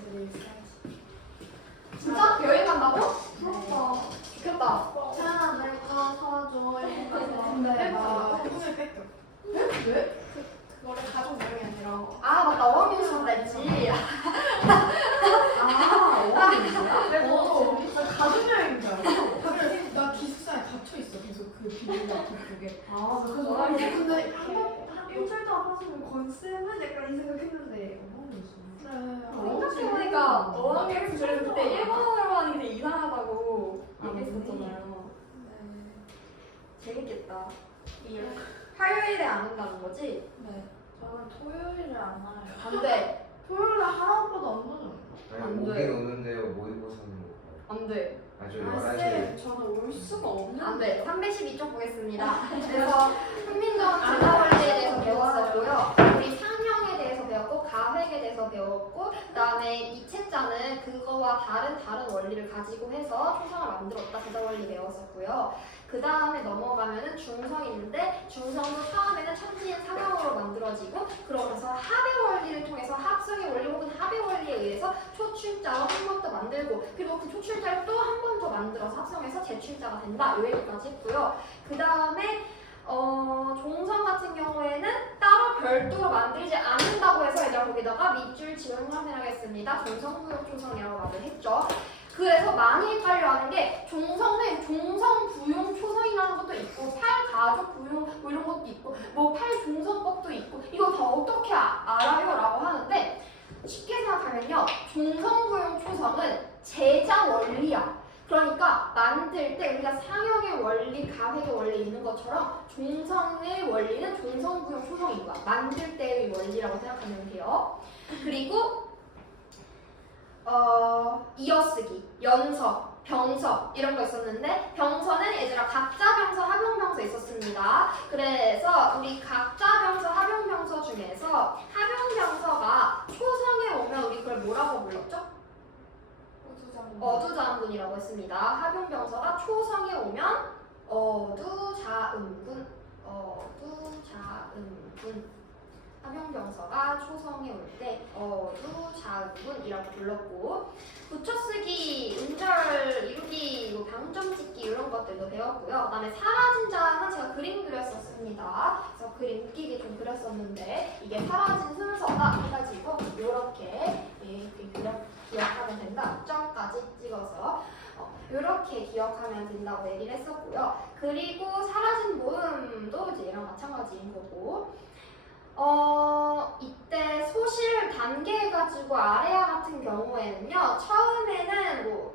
이제 내일 써야지. 진짜? 여행 간다고? 부럽다. 좋겠다. 채연아 내거 사줘. 근데 나 오늘 뺏겨. 왜? 그거를 가족 여행이 아니라. 아 맞다 어학연수 한다 했지. 나 가족 여행인 줄 알았어. 다들 나 기숙사에 갇혀 있어. 계속 그 비밀 같은 그게. 아 그래서 근데 한 일주일 동안 하시면 건쌤은 약간 이 생각했는데 어학연수. 생각해보니까 어학연수 그래서 그때 일본어로 하는 게 되게 이상하다고 얘기했었잖아요. 네. 재밌겠다. 화요일에 안 온다는 거지? 네. 저는 토요일을 안 와요. 안 돼. 토요일에 하나보다 안 나죠. 아니 안 오긴 돼. 오는데요. 모의고사는 못 가요. 안 돼. 아저 아, 11시에 쌤, 저는 올 수가 없는. 안 돼. 312쪽 보겠습니다. 그래서 훈민정 제자원리에 대해서 배웠었고요. 우리 상형에 대해서 배웠고 가획에 대해서 배웠고 그다음에 이채자는 그거와 다른 원리를 가지고 해서 초성을 만들었다. 제자원리 배웠었고요. 그 다음에 넘어가면은 중성이 있는데 중성도 처음에는 천지인 상형으로 만들어지고 그러면서 합의 원리를 통해서 합성의 원리 혹은 합의 원리에 의해서 초출자로 한 번 더 만들고 그리고 그 초출자를 또 한 번 더 만들어서 합성해서 제출자가 된다. 여기까지 했고요. 그 다음에 종성 같은 경우에는 따로 별도로 만들지 않는다고 해서 얘가 거기다가 밑줄 지원을 확인하겠습니다. 종성부역 초성이라고 말을 했죠. 그래서 많이 헷갈려하는 게 종성은 종성부용 초성이라는 것도 있고 팔가족 부용 뭐 이런 것도 있고 뭐 팔종성법도 있고 이거 다 어떻게 알아요? 라고 하는데 쉽게 생각하면요. 종성부용 초성은 제자 원리야. 그러니까 만들 때 우리가 상형의 원리, 가획의 원리 있는 것처럼 종성의 원리는 종성부용 초성인 거야. 만들 때의 원리라고 생각하면 돼요. 그리고 이어쓰기, 연서, 병서 이런 거 있었는데 병서는 얘들아 각자병서, 합용병서 있었습니다. 그래서 우리 각자병서, 합용병서 중에서 합용병서가 초성에 오면 우리 그걸 뭐라고 불렀죠? 어두자음군이라고 했습니다. 합용병서가 초성에 오면 어두자음군, 합용병서가 초성에 올 때 어두자음군이라고 불렀고 붙여쓰기, 음절, 이루기, 방점 찍기 이런 것들도 배웠고요. 그다음에 사라진 자는 제가 그림 그렸었습니다. 그래서 그림 웃기게 좀 그렸었는데 이게 사라진 순서다 해가지고 이렇게 기억하면 된다. 점까지 찍어서 이렇게 기억하면 된다고 얘기를 했었고요. 그리고 사라진 모음도 이제 얘랑 마찬가지인 거고 이때 소실 단계 해가지고 아래와 같은 경우에는요. 처음에는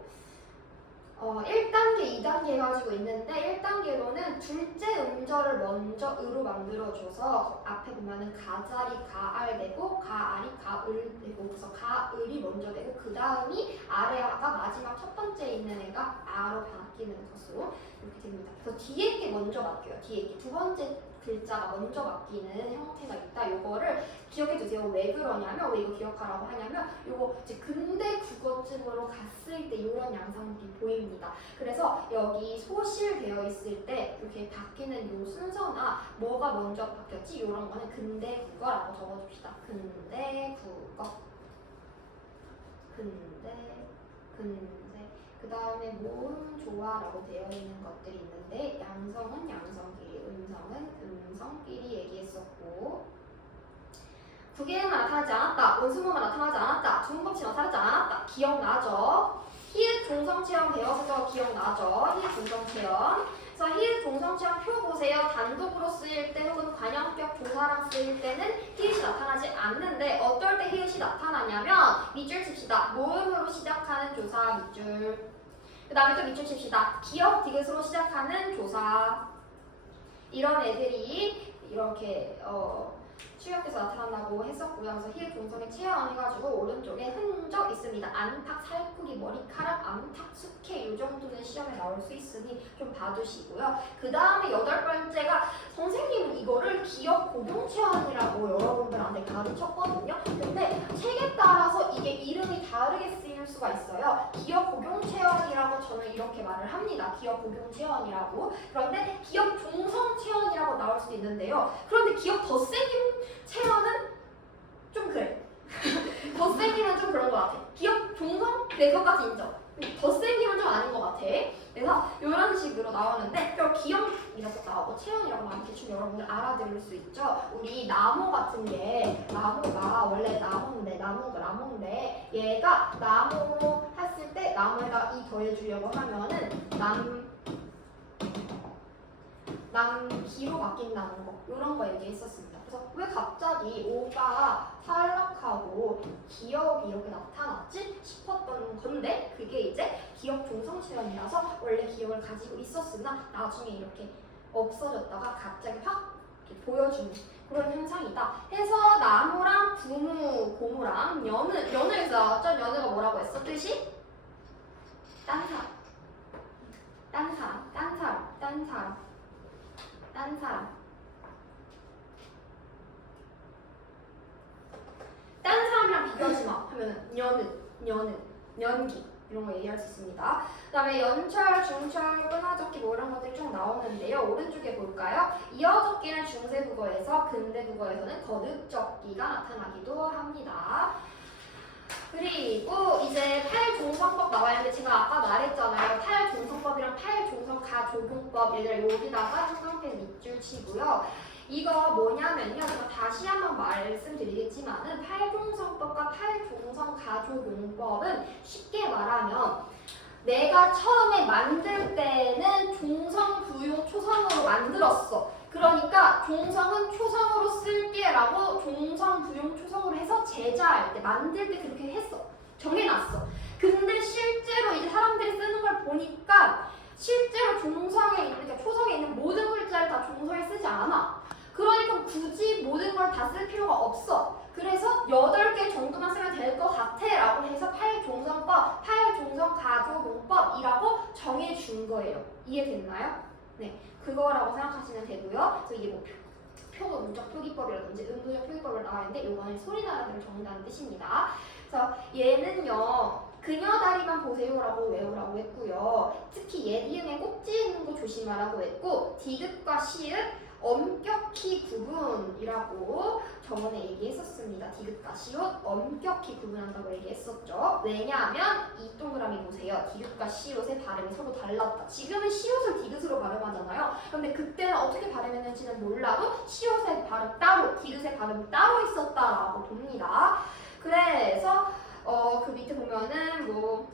1단계, 2단계 해가지고 있는데 1단계로는 둘째 음절을 먼저 으로 만들어줘서 앞에 보면은 가자리 가알 되고 가알이 가을 되고 그래서 가을이 먼저 되고 그 다음이 아래아가 마지막 첫 번째 있는 애가 아로 바뀌는 것으로 이렇게 됩니다. 그래서 뒤에 게 먼저 바뀌어요. 뒤에 게 두 번째 글자가 먼저 바뀌는 형태가 있다. 요거를 기억해 주세요. 왜 그러냐면 왜 이거 기억하라고 하냐면 요거 이제 근대 국어집으로 갔을 때 이런 양상들이 보입니다. 그래서 여기 소실되어 있을 때 이렇게 바뀌는 요 순서나 뭐가 먼저 바뀌었지 이런 거는 근대 국어라고 적어줍시다. 근대 국어. 근대 그 다음에 모음 조화라고 되어 있는 것들이 있는데 양성은 양성끼리, 음성은 음성끼리 얘기했었고 구개는 나타나지 않았다, 원수모가 나타나지 않았다, 중급치 나타나지 않았다. 기억나죠? 히읗 종성체험 배워서 기억나죠? 히읗 종성체험. 그래서 히읗 종성체험 표 보세요. 단독으로 쓰일 때 혹은 관형격 조사랑 쓰일 때는 히읗이 나타나지 않는데 어떨 때 히읗이 나타나냐면 밑줄 칩시다. 모음으로 시작하는 조사 밑줄. 그 다음에 또 밑줄 칩시다. 기역 디귿으로 시작하는 조사. 이런 애들이 이렇게 추격해서 나타난다고 했었고요. 그래서 히읗 종성에 체험해가지고 오른쪽에 흔적 있습니다. 안팎, 살코기, 머리카락, 암탉, 숙회 이 정도는 시험에 나올 수 있으니 좀 봐두시고요. 그 다음에 8번째가 선생님은 이거를 기억 고동 체험이라고 여러분들한테 가르쳤거든요. 근데 책에 따라서 이게 이름이 다르게 쓰일 수가 있어요. 기억 고동 체험이라고 저는 이렇게 말을 합니다. 기억 고동 체험이라고. 그런데 기억 종성 체험이라고 나올 수도 있는데요. 그런데 기억 덧새김 체험은 좀 그래. 덧새김은 좀 그런 것 같아. 기억 종성? 네, 그것까지 인정. 더 센 기억은 좀 아닌 것 같아. 그래서 이런 식으로 나오는데 또 기억이라고 나오고 체온이라고 나오면 대충 여러분들 알아들을 수 있죠. 우리 나무 같은 게 나무가 원래 나무인데 얘가 나무 했을 때 나무에다 이 더해주려고 하면은 남기로 바뀐다는 거 이런 거 얘기했었습니다. 그래서 왜 갑자기 오가 탈락하고 기억이 이렇게 나타났지 싶었던 건데 그게 이제 기억 종성 체험이라서 원래 기억을 가지고 있었으나 나중에 이렇게 없어졌다가 갑자기 확 이렇게 보여주는 그런 현상이다. 해서 나무랑 고무랑 연우에서 나왔죠? 연우가 뭐라고 했어? 뜻이? 딴 사람이랑 비교하지 마 하면은 연기 이런 거 얘기할 수 있습니다. 그 다음에 연철, 중철, 끊어적기 뭐 이런 것들이 쭉 나오는데요. 오른쪽에 볼까요? 이어적기는 중세국어에서 근대국어에서는 거듭적기가 나타나기도 합니다. 그리고 이제 팔종성법 나와야 하는데 제가 아까 말했잖아요. 팔종성법이랑 팔종성가족용법 얘들 여기다가 형광펜 밑줄 치고요. 이거 뭐냐면요. 제가 다시 한번 말씀드리겠지만은 팔종성법과 팔종성가족용법은 쉽게 말하면 내가 처음에 만들 때는 종성, 부용, 초성으로 만들었어. 그러니까 종성은 초성으로 쓸게라고 종성, 부용, 초성으로 해서 제자할 때 만들 때 그렇게 했어. 정해놨어. 근데 실제로 이제 사람들이 쓰는 걸 보니까 실제로 종성에 있는, 그러니까 초성에 있는 모든 글자를 다 종성에 쓰지 않아. 그러니까 굳이 모든 걸 다 쓸 필요가 없어. 그래서 8개 정도만 쓰면 될 것 같아 라고 해서 팔종성법, 팔종성가족용법이라고 정해준 거예요. 이해됐나요? 네, 그거라고 생각하시면 되고요. 그래서 이게 뭐 문적 표기법이라든지 음도적 표기법을 나와 있는데 이거는 소리나라들을 적는다는 뜻입니다. 그래서 얘는요. 그녀 다리만 보세요라고 외우라고 했고요. 특히 예디음에 꼭지 있는 거 조심하라고 했고 디귿과 시읒 엄격히 구분이라고 저번에 얘기했었습니다. 디귿과 시읒 엄격히 구분한다고 얘기했었죠. 왜냐하면 이 동그라미 보세요. 디귿과 시읒의 발음이 서로 달랐다. 지금은 시읒을 디귿으로 발음하잖아요. 그런데 그때는 어떻게 발음했는지는 몰라도 시읒의 발음 따로, 디귿의 발음 따로 있었다라고 봅니다. 그래서 그 밑에 보면은 뭐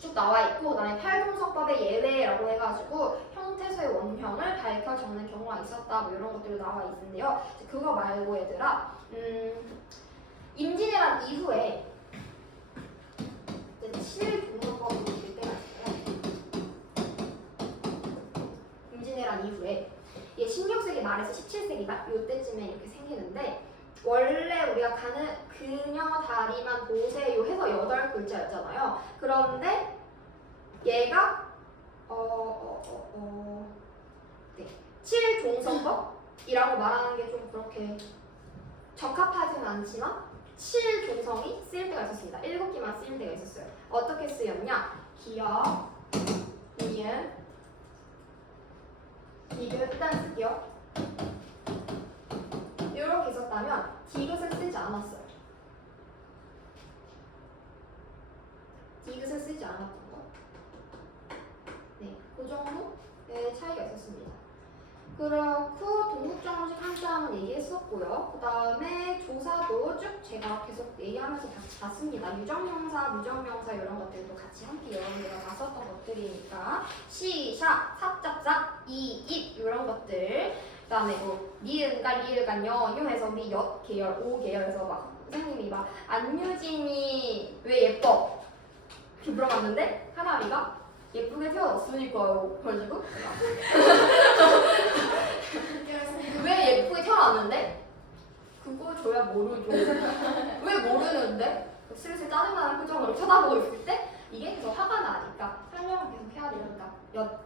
쭉 나와 있고, 그다음에 팔종성법의 예외라고 해가지고 형태소의 원형을 밝혀 적는 경우가 있었다, 뭐 이런 것들이 나와 있는데요. 그거 말고 얘들아, 임진왜란 이후에 7종성법이 될 때가 있어요. 임진왜란 이후에 16세기 말에서 17세기 말 요때쯤에 이렇게 생기는데. 원래 우리가 가는 그녀 다리만 보세요 해서 8글자였잖아요. 그런데 얘가 7종성법이라고 말하는 게 좀 그렇게 적합하지는 않지만 7종성이 쓰일 때가 있었습니다. 7개만 쓰일 때가 있었어요. 어떻게 쓰였냐? 기역, 니은, 디귿, 일단 쓸게요. 이렇게 있었다면 디귿을 쓰지 않았어요. 디귿을 쓰지 않았던 거. 네, 그 정도의 차이가 있었습니다. 그렇고 동국정식 한자는 얘기했었고요. 그 다음에 조사도 쭉 제가 계속 얘기하면서 같이 봤습니다. 유정명사, 무정명사 이런 것들도 같이 함께 여러분들과 봤었던 것들이니까 시샤, 삽잡잡, 이입 이런 것들. 그 다음에 뭐 니은간, 리을간, 여유해서 우리 엿 계열, 오 계열에서 막 선생님이 막 안유진이 왜 예뻐? 이렇게 물어봤는데 하나미가 예쁘게 태어났으니까요. 그래가지고 왜 예쁘게 태어났는데? 그거 줘야 모르죠. 왜 모르는데? 슬슬 짜증나는 표정으로 쳐다보고 있을 때 이게 계속 화가 나니까 설명을 계속 해야 되니까 엿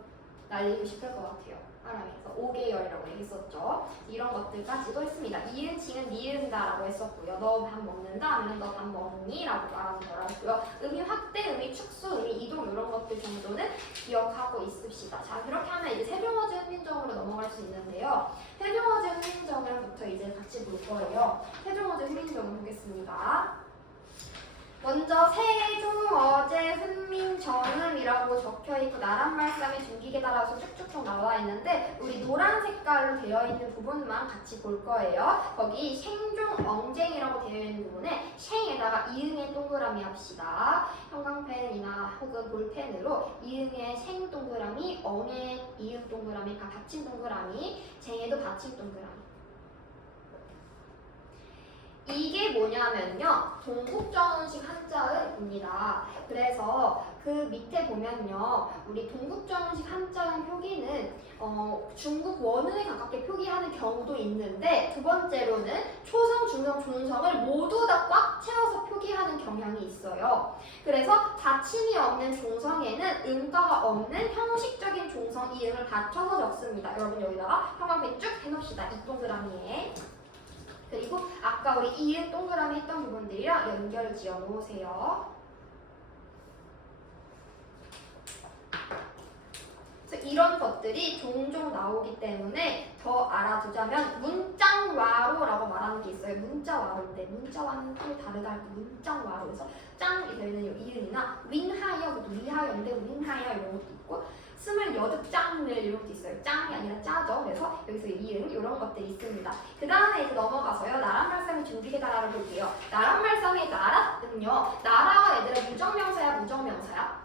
날리고 싶을 것 같아요. 사람에서 5계열이라고 얘기했었죠. 이런 것들까지도 했습니다. 이은, 칭은 니은다라고 했었고요. 너 밥 먹는다 하면 너 밥 먹니? 라고 말하는 거라고요. 의미 확대, 의미 축소, 의미 이동 이런 것들 정도는 기억하고 있읍시다. 자, 그렇게 하면 이제 세종어제 훈민정음으로 넘어갈 수 있는데요. 세종어제 훈민정음부터 이제 같이 볼 거예요. 세종어제 훈민정음 보겠습니다. 먼저 세종, 어제, 훈민, 정음이라고 적혀있고 나란 말씀이 중기계 따라서 쭉쭉쭉 나와 있는데 우리 노란 색깔로 되어 있는 부분만 같이 볼 거예요. 거기 생종, 엉쟁이라고 되어 있는 부분에 생에다가 이응의 동그라미 합시다. 형광펜이나 혹은 볼펜으로 이응의 생 동그라미, 엉의 이응 동그라미, 받침 동그라미, 쟁에도 받침 동그라미. 이게 뭐냐면요, 동국정운식 한자음입니다. 그래서 그 밑에 보면요, 우리 동국정운식 한자음 표기는 중국 원음에 가깝게 표기하는 경우도 있는데, 두 번째로는 초성, 중성, 종성을 모두 다 꽉 채워서 표기하는 경향이 있어요. 그래서 받침이 없는 종성에는 음가가 없는 형식적인 종성 이응을 받쳐서 적습니다. 여러분 여기다가 형광펜 쭉 해놓읍시다. 이 동그라미에. 그리고 아까 우리 이응 동그라미 했던 부분들이랑 연결을 지어 놓으세요. 그래서 이런 것들이 종종 나오기 때문에 더 알아두자면 문짱와로라고 말하는 게 있어요. 문자와로인데 문자와는 좀 다르다 할 때 문짱와로. 그래서 짱이 되는 요 이응이나 윈하여, 위하여인데 윈하여 이런 것도 있고 28짱을 이런 것도 있어요. 짱이 아니라 짜죠. 그래서 여기서 이응 이런 것들이 있습니다. 그 다음에 이제 넘어가서요. 나란말싸미 중기계 나라를 볼게요. 나란말싸미의 나라는요. 나라가 얘들아 무정명사야 무정명사야?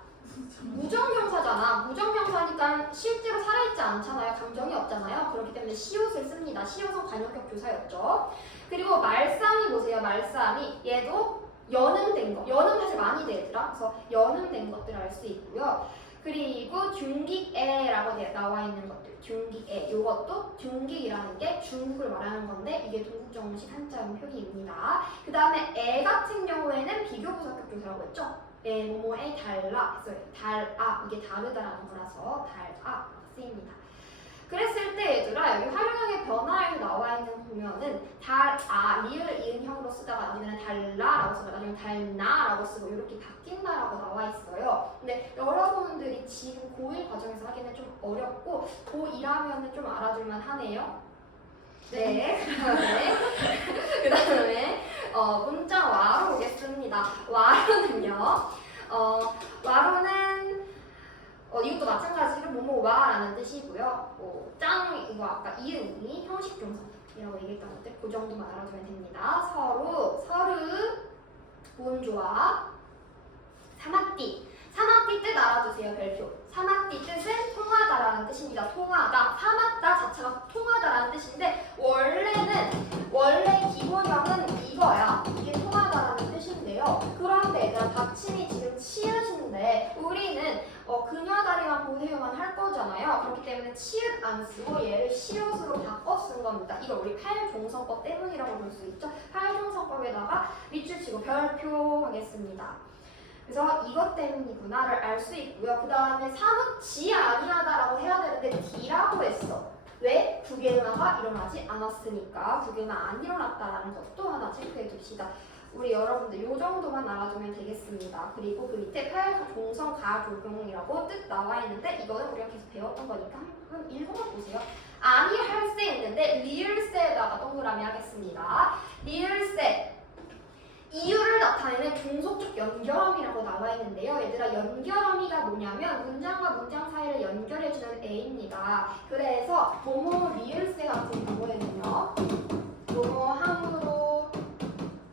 무정명사잖아. 무정명사니까 실제로 살아있지 않잖아요. 감정이 없잖아요. 그렇기 때문에 시옷을 씁니다. 시옷은 관용격 조사였죠. 그리고 말싸미 보세요. 말싸미 얘도 연음된 거. 연음 사실 많이 돼 얘들아. 그래서 연음된 것들을 알 수 있고요. 그리고 중기애라고 나와 있는 것들, 중기애. 이것도 중기이라는 게 중국을 말하는 건데 이게 동국정운식 한자음 표기입니다. 그 다음에 애 같은 경우에는 비교부사격 조사라고 했죠. 애, 뭐뭐에 달라. 그래서 달아 이게 다르다라는 거라서 달아 쓰입니다. 그랬을 때 얘들아 여기 활용형의 변화에서 나와 있는 보면은 달아 리을 이응형으로 쓰다가 나중에는 달라라고 쓰고 나중에 달나라고 쓰고 이렇게 바뀐다라고 나와 있어요. 근데 여러분들이 지금 고1 과정에서 하기는 좀 어렵고 고2라면은 좀 알아둘만 하네요. 네. 그 다음에 문자 와로 오겠습니다. 와로는요. 와로는 이것도 마찬가지로 뭐뭐와라는 뜻이고요. 짱 이거 아까 이응이 형식 종성이라고 얘기했던 것들 그 정도만 알아두면 됩니다. 서로 운조와 사마띠. 사마띠 뜻 알아두세요. 별표. 사마띠 뜻은 통하다라는 뜻입니다. 통하다. 사마다 자체가 통하다라는 뜻인데 원래 기본형은 이거야. 이게 통하다라는 뜻인데요. 그런데 얘들아 받침이 지금 치읓인데 우리는 그녀다리만 보세요만 할 거잖아요. 그렇기 때문에 치읓 안 쓰고 얘를 시옷으로 바꿔 쓴 겁니다. 이거 우리 팔종성법 때문이라고 볼 수 있죠. 팔종성법에다가 밑줄 치고 별표 하겠습니다. 그래서 이것 때문이구나를 알 수 있고요. 그 다음에 사무치 아니하다라고 해야 되는데 D라고 했어. 왜? 국외응화가 일어나지 않았으니까 국외응화 안 일어났다라는 것도 하나 체크해 둡시다. 우리 여러분들 요 정도만 알아두면 되겠습니다. 그리고 그 밑에 팔종성 가조경이라고 뜻 나와 있는데 이거는 우리가 계속 배웠던 거니까 한번 읽어보세요. 아니할세 했는데 리을세에다가 동그라미 하겠습니다. 리을세 이유를 나타내는 종속적 연결어미라고 나와 있는데요. 얘들아 연결어미가 뭐냐면 문장과 문장 사이를 연결해주는 애입니다. 그래서 뭐뭐 리을세 같은 경우에는요. 뭐뭐 함으로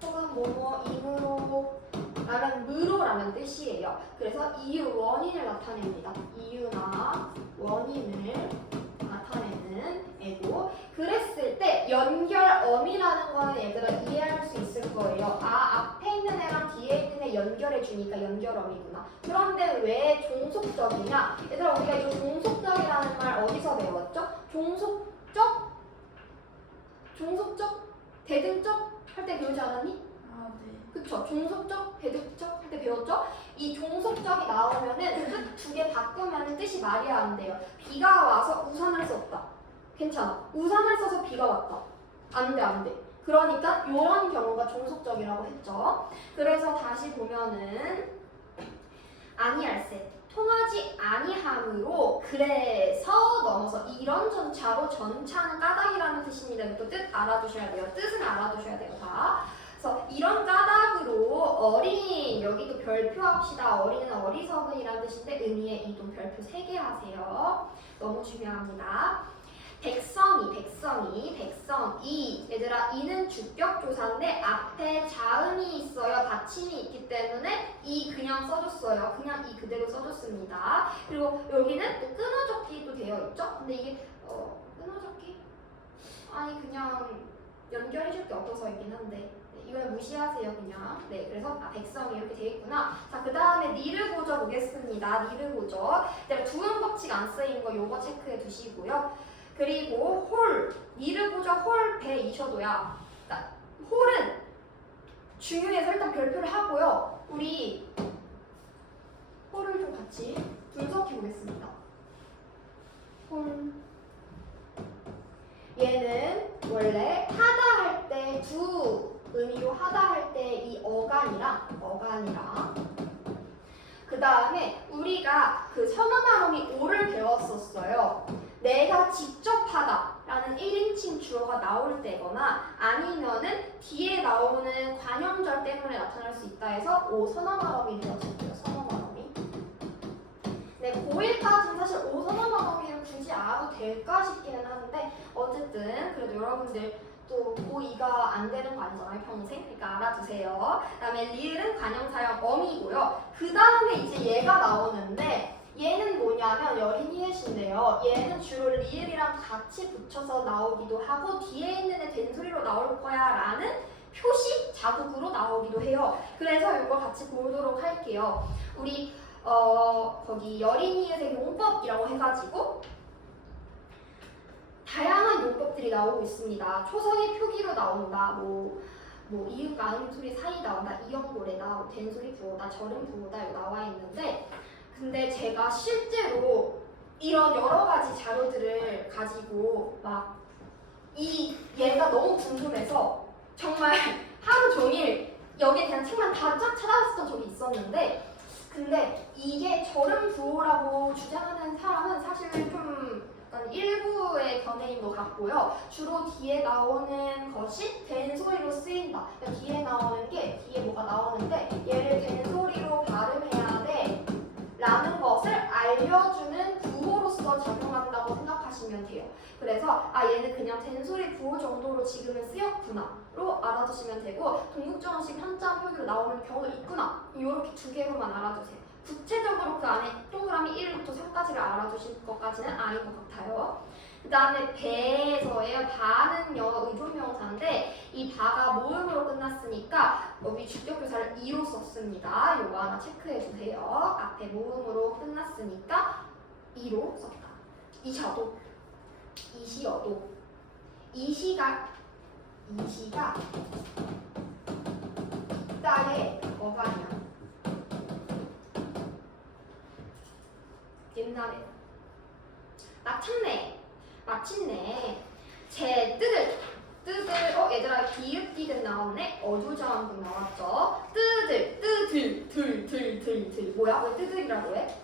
혹은 뭐뭐 임으로 라는 mü로라는 뜻이에요. 그래서 이유 원인을 나타냅니다. 이유나 원인을 나타내는 애고 그랬을 때 연결어미라는 거는 얘들아 이해할 수 있을 거예요. 앞에 있는 애랑 뒤에 있는 애 연결해 주니까 연결어미구나. 그런데 왜 종속적이냐? 얘들아 우리가 이 종속적이라는 말 어디서 배웠죠? 종속적? 대등적? 할 때 배우지 않았니? 아, 네. 그쵸? 종속적, 대등적 할 때 배웠죠? 이 종속적이 나오면은 뜻 두 개 바꾸면 뜻이 말이 안 돼요. 비가 와서 우산을 썼다. 괜찮아. 우산을 써서 비가 왔다. 안 돼, 안 돼. 그러니까 이런 경우가 종속적이라고 했죠. 그래서 다시 보면은 아니할세. 통하지 아니함으로 그래서 넘어서 이런 전차로 전차는 까닭이라는 뜻입니다. 또 뜻 알아두셔야 돼요. 뜻은 알아두셔야 돼요. 다. 그래서 이런 까닭으로 어린, 여기도 별표 합시다. 어린은 어리석은이라는 뜻인데 의미의 이동 별표 3개 하세요. 너무 중요합니다. 백성이. 얘들아, 이는 주격조사인데 앞에 자음이 있어요. 받침이 있기 때문에 이 그냥 써줬어요. 그냥 이 그대로 써줬습니다. 그리고 여기는 또 끊어적기도 되어 있죠. 근데 이게 끊어적기? 아니 그냥 연결해줄 게 없어서 있긴 한데 이걸 무시하세요 그냥. 네, 그래서 백성이 이렇게 되어 있구나. 자, 그 다음에 니를 고저 보겠습니다. 니를 고저. 내가 두음 법칙 안 쓰인 거 요거 체크해 두시고요. 그리고 홀, 니를 고저 홀 배이셔도야. 홀은 중요해서 일단 별표를 하고요. 우리 홀을 좀 같이 분석해 보겠습니다. 홀. 얘는 원래 하다 할 때 두 의미로 하다 할 때 이 어간이랑 그 다음에 우리가 그 선어말음이 오를 배웠었어요. 내가 직접 하다 라는 1인칭 주어가 나올 때거나 아니면은 뒤에 나오는 관형절 때문에 나타날 수 있다 해서 오 선어말음이 되었을게요. 선어말음이. 네, 고1까지는 사실 오 선어말음이를 굳이 알아도 될까 싶기는 하는데 어쨌든 그래도 여러분들 또 고2가 안 되는 거 아니잖아요 평생. 그러니까 알아두세요. 그 다음에 리을은 관형사형 어미고요. 그 다음에 이제 얘가 나오는데 얘는 뭐냐면 여린이의신데요. 얘는 주로 리을이랑 같이 붙여서 나오기도 하고 뒤에 있는 애 된소리로 나올 거야 라는 표시 자국으로 나오기도 해요. 그래서 이거 같이 보도록 할게요. 우리 거기 여린이의 용법이라고 해가지고 다양한 용법들이 나오고 있습니다. 초성의 표기로 나온다. 뭐 이응 가응 소리 사이 나온다. 이형고래다. 뭐 된소리 부호다. 절음 부호다. 이거 나와 있는데 근데 제가 실제로 이런 여러 가지 자료들을 가지고 막 얘가 너무 궁금해서 정말 하루 종일 여기에 대한 책만 다 쫙 찾아봤었던 적이 있었는데 근데 이게 절음 부호라고 주장하는 사람은 사실 좀 약간 일부의 견해인 것 같고요. 주로 뒤에 나오는 것이 된소리로 쓰인다. 그러니까 뒤에 나오는 게 뒤에 뭐가 나오는데 얘를 된소리로 발음해야 돼 라는 것을 알려주는 부호로서 작용한다고 생각하시면 돼요. 그래서 얘는 그냥 된소리 부호 정도로 지금은 쓰였구나로 알아두시면 되고 동국정식 한자 표기로 나오는 경우도 있구나 이렇게 두 개로만 알아두세요. 구체적으로 그 안에 동그라미 1부터 3까지를 알아두실 것까지는 아닌 것 같아요. 그 다음에 배에서의 바는요 의존명사인데 이 바가 모음으로 끝났으니까 여기 주격교사를 2로 썼습니다. 요거 하나 체크해 주세요. 앞에 모음으로 끝났으니까 2로 썼다. 이셔도 이시여도 이시가 이따의 어간이야. 옛날에 마침내 제 뜨들 얘들아 기읍기근 나왔네. 어조자음분 나왔죠. 뜨들 뭐야? 왜 뜨들이라고 해?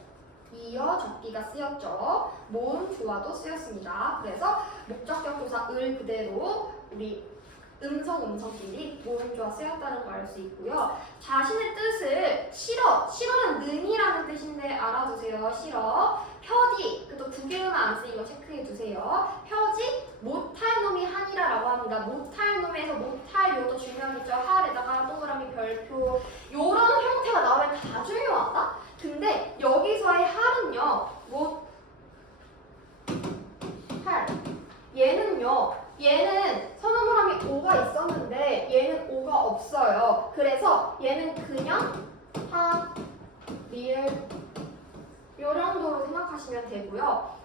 이어 적기가 쓰였죠. 모음 조화도 쓰였습니다. 그래서 목적격 조사 을 그대로 우리 음성끼리 모음 조화 쓰였다는 걸 알 수 있고요. 자신의 뜻을 싫어는 능이라는 뜻인데 알아두세요. 싫어. 펴지, 또 두 개만 안 쓰인 거 체크해 두세요. 펴지, 못할 놈이 한이라라고 합니다. 못할 놈에서 못할 요도 중요하겠죠. 할에다가 동그라미 별표 요런 형태가 나오면 다 중요하다. 근데 여기서의 할은요, 할 얘는 선어물함이 오가 있었는데 얘는 오가 없어요. 그래서 얘는 그냥 하, 리을 요 정도로 생각하시면 되고요.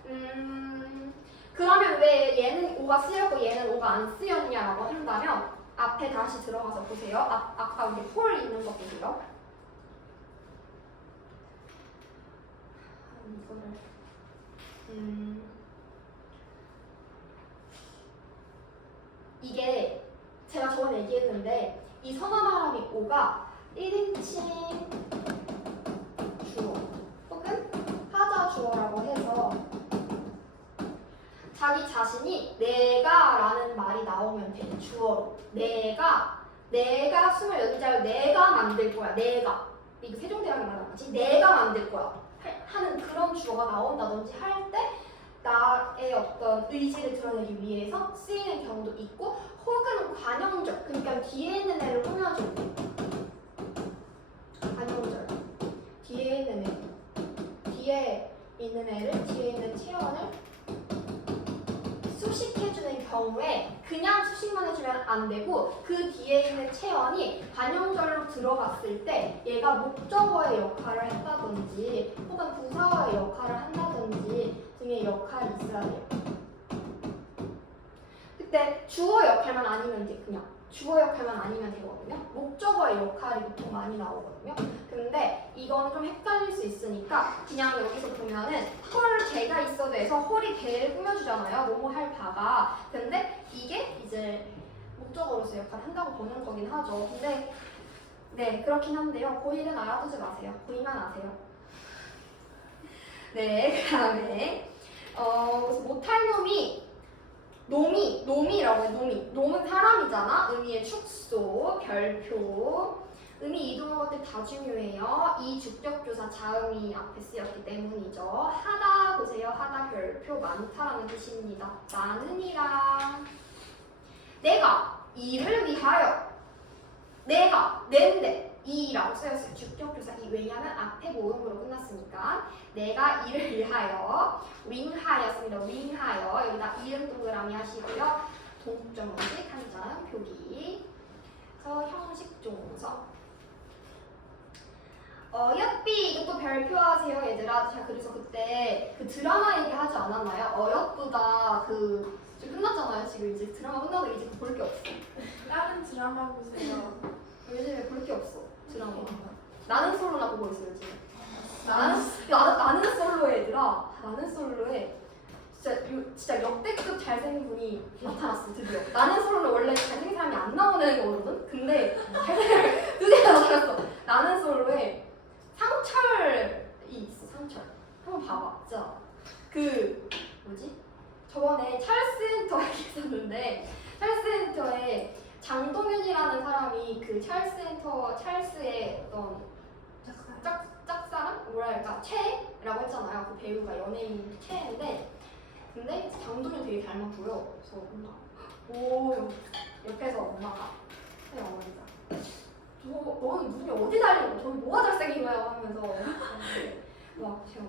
그러면 왜 얘는 오가 쓰였고 얘는 오가 안 쓰였냐라고 한다면 앞에 다시 들어가서 보세요. 아까 우리 홀 있는 거 보세요. 이게 제가 저번에 얘기했는데 이 선어말함이 오가 1인칭 주어 혹은 하자 주어라고 해서 자기 자신이 내가 라는 말이 나오면 돼. 주어로 내가 내가 28자를 내가 만들 거야. 내가. 이거 세종대왕이 말하는 거지. 내가 만들 거야. 하는 그런 주어가 나온다든지 할 때 나의 어떤 의지를 드러내기 위해서 쓰이는 경우도 있고 혹은 관형절. 그러니까 뒤에 있는 애를 꾸며줘. 관형절. 뒤에 있는 애. 뒤에 있는 애를, 뒤에 있는 체언을 수식해주는 경우에 그냥 수식만 해주면 안 되고 그 뒤에 있는 체언이 관형절로 들어갔을 때 얘가 목적어의 역할을 한다든지 혹은 부사어의 역할을 한다든지 등의 역할이 있어야 돼요. 그때 주어 역할만 아니면 이제 그냥 주어 역할만 아니면 되거든요. 목적어의 역할이 보통 많이 나오거든요. 근데 이건 좀 헷갈릴 수 있으니까 그냥 여기서 보면은 헐 개가 있어도 해서 헐이 개를 꾸며주잖아요. 뭐뭐 할 바가. 근데 이게 이제 목적어로서 역할을 한다고 보는 거긴 하죠. 근데 네 그렇긴 한데요. 고일은 알아두지 마세요. 고일만 아세요. 네 그다음에 그래서 못할 놈이라고 해요. 놈은 사람이잖아. 의미의 축소, 별표. 의미 이동한 것들 다 중요해요. 이 주격조사 자음이 앞에 쓰였기 때문이죠. 하다 보세요. 하다 별표 많다라는 뜻입니다. 많으니라. 내가 이를 위하여. 내가 내인데 이라고 쓰였어요. 주격조사 이. 왜냐면 앞에 모음으로 끝났으니까. 내가 이를 위하여 윙하였습니다. 윙하여 여기다 이름 동그라미 하시고요. 동점 원칙 한 장 표기. 그래서 형식 종서. 어여삐 이것도 별표하세요 얘들아. 자 그래서 그때 그 드라마 얘기하지 않았나요? 어여쁘다 그 지금 끝났잖아요. 지금 이제 드라마 끝나도 이제 볼 게 없어. 다른 드라마 보세요. 요즘에 볼 게 없어 드라마. 나는 솔로나 보고 있어요 지금. 나는 솔로 얘들아. 나는 솔로에 진짜 역대급 잘생긴 분이 나타났어 드디어. 나는 솔로 원래 잘생긴 사람이 안 나오는 거거든. 근데 드디어 나타났어. 나는 솔로에 상철이 있어. 상철. 한번 봐봐. 진짜 그 뭐지? 저번에 찰스 엔터 얘기했었는데 찰스 엔터에 장동윤이라는 사람이 그 찰스의 어떤 짝사랑? 뭐랄까 최라고 했잖아요. 그 배우가 연예인 최인데 근데 장동윤 되게 닮았고요. 그래서 엄마 오 옆에서 엄마가 어머니가 너는 눈이 어디 달리고 저기 뭐가 잘생긴 거야 하면서 막 제가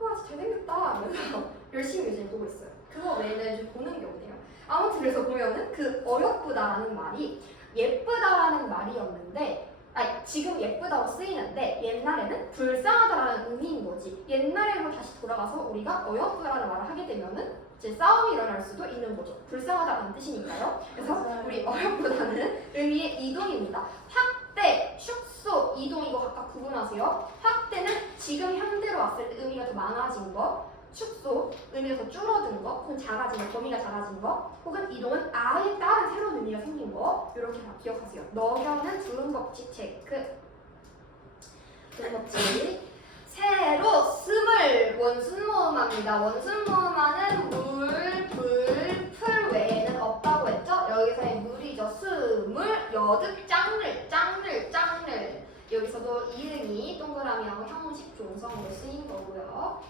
와 진짜 잘생겼다 하면서 열심히 요즘 보고 있어요. 그거 외에는 좀 보는 게 없네요. 아무튼 그래서 보면은 그 어여쁘다라는 말이 예쁘다라는 말이었는데 지금 예쁘다고 쓰이는데 옛날에는 불쌍하다라는 의미인 거지. 옛날에로 다시 돌아가서 우리가 어여쁘다라는 말을 하게 되면은 이제 싸움이 일어날 수도 있는 거죠. 불쌍하다라는 뜻이니까요. 그래서 우리 어여쁘다는 의미의 이동입니다. 확대, 축소, 이동 이거 각각 구분하세요. 확대는 지금 현대로 왔을 때 의미가 더 많아진 거. 축소, 의미가 더 줄어든 거, 혹은 작아진 거, 범위가 작아진 거, 혹은 이동은 아예 다른 새로운 의미가 생긴 거, 이렇게 다 기억하세요. 너견은 두음법칙 체크. 두음법칙. 새로 스물 원순모음합니다. 원순모음하는 물, 불, 풀 외에는 없다고 했죠? 여기서의 물이죠. 스물, 여득, 짱늘. 여기서도 이응이 동그라미하고 형식 종성으로 쓰인 거고요.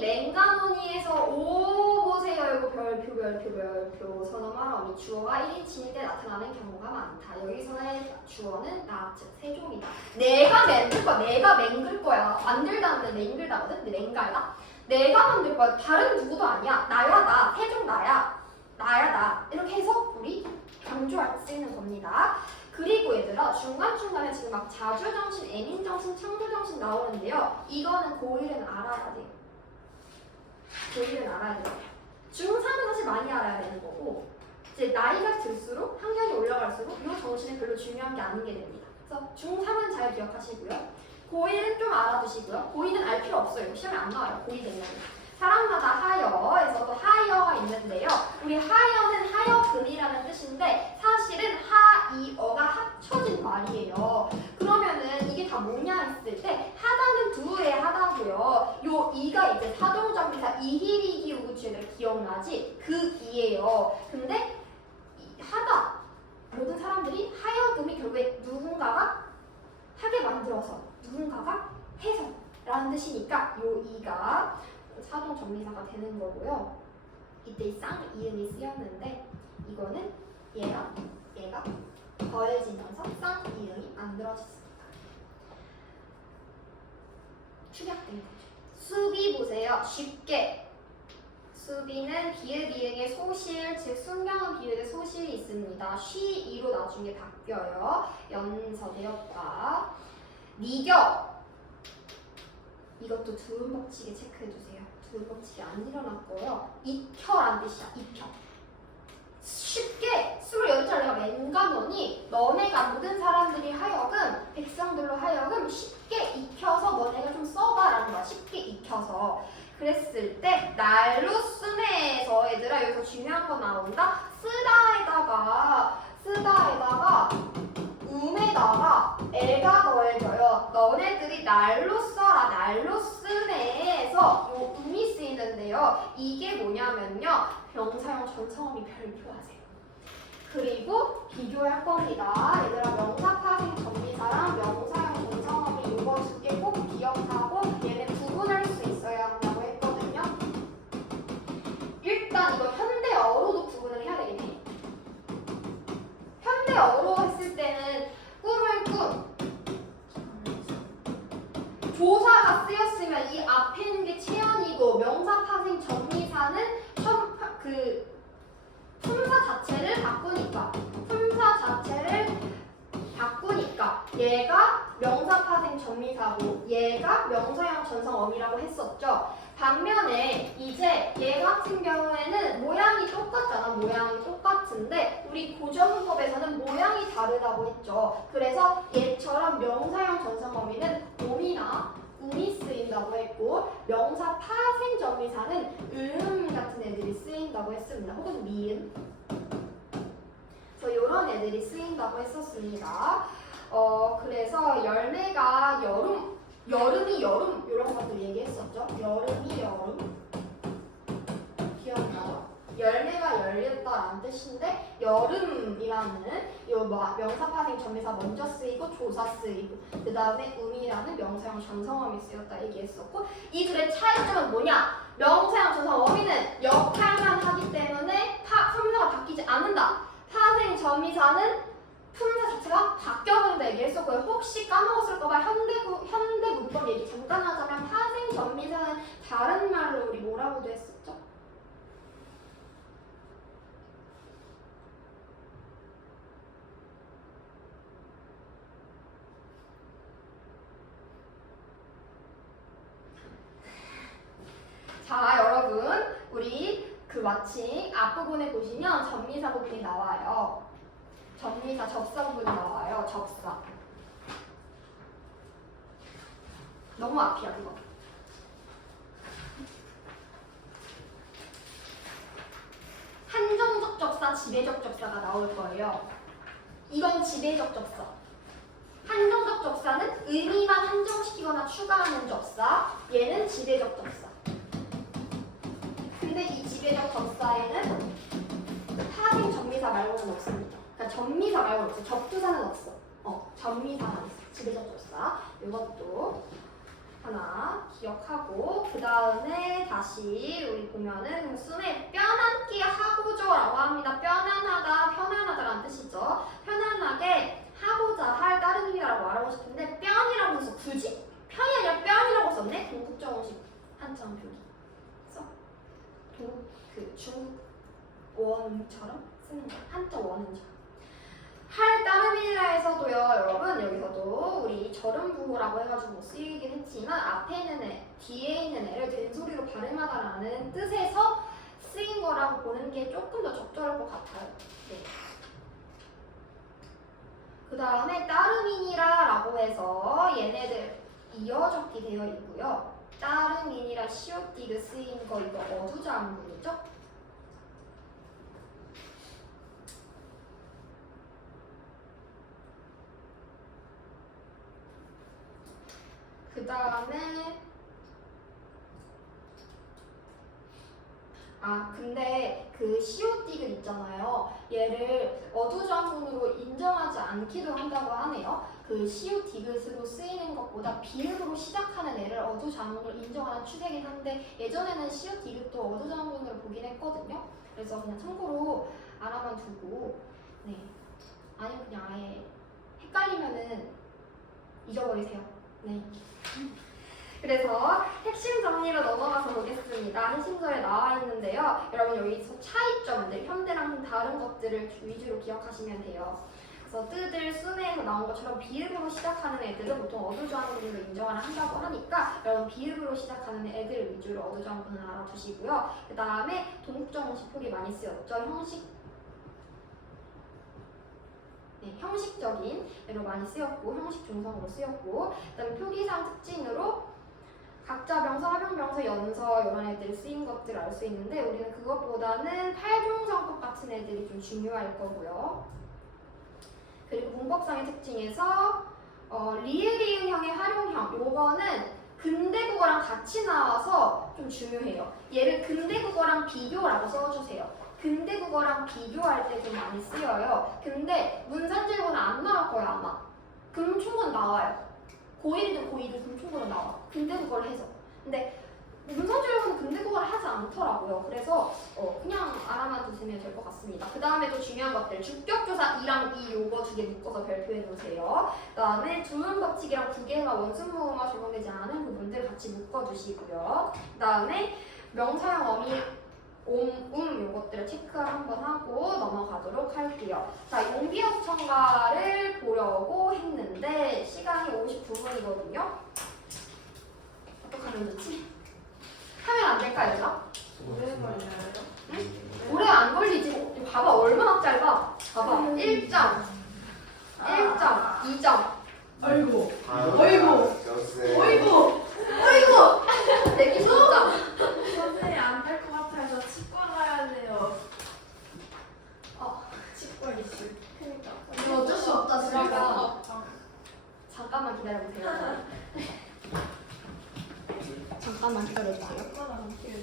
맹가노니에서 오 보세요. 이거 별표 선어말어미 주어가 1인칭일 때 나타나는 경우가 많다. 여기서의 주어는 나, 즉 세종이다. 내가 맹글 거야. 만들다는데 맹글다거든. 근데 맹가야. 내가 만들 거야. 다른 누구도 아니야. 나야 나. 세종 나야 나. 이렇게 해서 우리 강조할 때 쓰이는 겁니다. 그리고 얘들아 중간중간에 지금 막 자주정신, 애민정신, 창조정신 나오는데요. 이거는 고1은 알아야 돼요. 고1은 알아야 돼요. 중3은 사실 많이 알아야 되는 거고 이제 나이가 들수록 학년이 올라갈수록 이 정신은 별로 중요한 게 아닌 게 됩니다. 그래서 중3은 잘 기억하시고요. 고1은 좀 알아두시고요. 고2는 알 필요 없어요. 시험에 안 나와요. 고2 되면. 사람마다 하여에서 또 하여가 있는데요. 우리 하여는 하여금이라는 뜻인데 사실은 하이어가 합쳐진 말이에요. 그러면은 이게 다 뭐냐 했을 때 하다는 두의 하다고요. 요 이가 이제 사동정비사 이히리기 우주들 기억나지? 그 이예요. 근데 하다 모든 사람들이 하여금이 결국에 누군가가 하게 만들어서 누군가가 해서 라는 뜻이니까 요 이가 사동 정미사가 되는 거고요. 이때 이 쌍 이음이 쓰였는데 이거는 얘가 더해지면서 쌍 이음이 만들어졌습니다. 축약된 거죠. 수비 보세요. 쉽게 수비는 비읍 이응의 소실, 즉 순경은 비읍의 소실이 있습니다. 쉬이로 나중에 바뀌어요. 연서되었다. 니겨 이것도 두음 법칙에 체크해주세요. 두음 법칙이 안 일어났고요. 익혀란 뜻이야. 익혀. 쉽게 28살 내가 맹가노니 너네가 모든 사람들이 하여금 백성들로 하여금 쉽게 익혀서 너네가 좀 써봐라는 거야. 쉽게 익혀서. 그랬을 때 날로 쓰네에서 얘들아 여기서 중요한 거 나온다. 쓰다에다가 음에다가 애가 더해져요. 너네들이 날로 써라. 날로 쓰네에서 요 음이 쓰이는데요. 이게 뭐냐면요. 명사형 전성어미 별표하세요. 그리고 비교할 겁니다. 얘들아 명사 파생 전미사랑 명사형 전성어미 요거 두 개 꼭 기억하고 얘네 구분할 수 있어야 한다고 했거든요. 일단 이거 현대어로도 구분을 해야 되겠네. 현대어로 했을 때는 꿈을 조사가 쓰였으면 이 앞에 있는 게 체연이고 명사 파생 전미사는 품사 자체를 바꾸니까 얘가 명사 파생 전미사고 얘가 명사형 전성어미라고 했었죠. 반면에 이제 얘 같은 경우에는 모양이 똑같잖아. 모양이 똑같은데 우리 고전문법에서는 모양이 다르다고 했죠. 그래서 얘처럼 명사형 전성어미는 옴이나 음이 쓰인다고 했고 명사 파생 전미사는 음 같은 애들이 쓰인다고 했습니다. 혹은 미음. 그래서 이런 애들이 쓰인다고 했었습니다. 그래서 열매가 여름이 여름 이런 것들 얘기했었죠. 여름이 여름 기억나요? 열매가 열렸다라는 뜻인데 여름이라는 요 명사 파생 전미사 먼저 쓰이고 조사 쓰이고 그 다음에 음이라는 명사형 전성어미 쓰였다 얘기했었고 이 둘의 차이점은 뭐냐? 명사형 전성어미는 역할만 하기 때문에 품사가 바뀌지 않는다. 파생 전미사는 품사 자체가 바뀌어버린다 얘기했었고요. 혹시 까먹었을까봐 현대 문법 얘기 잠깐 하자면 파생 전미사는 다른 말로 우리 뭐라고도 했었죠? 자 여러분 우리 그 마침 앞부분에 보시면 전미사 부분이 나와요. 전미사 접사 부분이 나와요. 접사. 너무 앞이야 그거. 한정적 접사, 지배적 접사가 나올 거예요. 이건 지배적 접사. 한정적 접사는 의미만 한정시키거나 추가하는 접사. 얘는 지배적 접사. 근데 이 지배적 접사에는 파생 전미사 말고는 없습니다. 그러니까 전미사 말고는 없어. 접두사는 없어. 전미사만 있어. 지배적 접사. 이것도 하나 기억하고 그 다음에 다시 우리 보면은 순에 뼈안기 하고죠라고 합니다. 뼈안하다, 편안하다라는 뜻이죠. 편안하게 하고자 할 따름이라고 말하고 싶은데 뼈이라고 해서 굳이 편이 아니라 뼈이라고 썼네. 동국정식 한자음 표기. 그 중국 원처럼 쓰는 거. 한자 원은처럼. 할 따름이라에서도요 여러분 여기서도 우리 절음부호라고 해가지고 쓰이긴 했지만 앞에 있는 애, 뒤에 있는 애를 된소리로 발음하다라는 뜻에서 쓰인 거라고 보는 게 조금 더 적절할 것 같아요. 네. 그 다음에 따름이니라라고 해서 얘네들 이어적기 되어 있고요. 따름이니라 시오띠그 쓰인 거 이거 어두장군이죠? 그 다음에 아 근데 그 COD글 있잖아요. 얘를 어두정문으로 인정하지 않기도 한다고 하네요. 그 COD글으로 쓰이는 것보다 비읍으로 시작하는 애를 어두정문으로 인정하는 추세긴 한데 예전에는 COD글도 어두정문으로 보긴 했거든요. 그래서 그냥 참고로 알아만 두고 네 아니면 그냥 아예 헷갈리면은 잊어버리세요. 네. 그래서 핵심 정리로 넘어가서 보겠습니다. 핵심절에 나와 있는데요. 여러분 여기서 차이점들, 현대랑 좀 다른 것들을 위주로 기억하시면 돼요. 그래서 뜨들, 순회에서 나온 것처럼 비읍으로 시작하는 애들은 보통 어두정문으로 인정을 한다고 하니까 여러분 비읍으로 시작하는 애들 위주로 어두정문을 알아두시고요. 그 다음에 동국적 형식 표기 많이 쓰였죠. 형식적인 애로 많이 쓰였고 형식 중성으로 쓰였고 그다음에 표기상 특징으로 각자 명사, 합용명사, 연서 이런 애들이 쓰인 것들을 알 수 있는데 우리는 그것보다는 팔종성법 같은 애들이 좀 중요할 거고요. 그리고 문법상의 특징에서 리을이응형의 활용형 요거는 근대국어랑 같이 나와서 좀 중요해요. 얘를 근대국어랑 비교라고 써주세요. 근대국어랑 비교할 때 좀 많이 쓰여요. 근데 문산질고는 안 나올 거예요 아마. 금총은 나와요. 고1이든 고2든 금총고는 나와. 근대국어를 해서. 근데 문산질고는 근대국어를 하지 않더라고요. 그래서 그냥 알아만 두시면 될 것 같습니다. 그 다음에 또 중요한 것들 주격조사 2랑 2 요거 두 개 묶어서 별표해 놓으세요. 그 다음에 두음법칙이랑 부계마, 원순모음화 적용되지 않은 부분들 같이 묶어주시고요. 그 다음에 명사형 어미 요것들을 체크 한번 하고 넘어가도록 할게요. 자, 용비어 첨가를 보려고 했는데 시간이 59분이거든요. 어떡하면 좋지? 하면 안 될까 얘들아? 오래 걸려요? 오래 안 걸리지. 봐봐 얼마나 짧아. 봐봐 1점, 1점, 2점. 아이고. 어이구. 어이구. 120점. 선생님 안 될 것 같아서 치과 가야 돼요. 치과 이슈. 그러니까. 이거 어쩔 수 없다 들어가. 잠깐만 기다려보세요. 잠깐만 기다려주세요. 치과가 안 필요.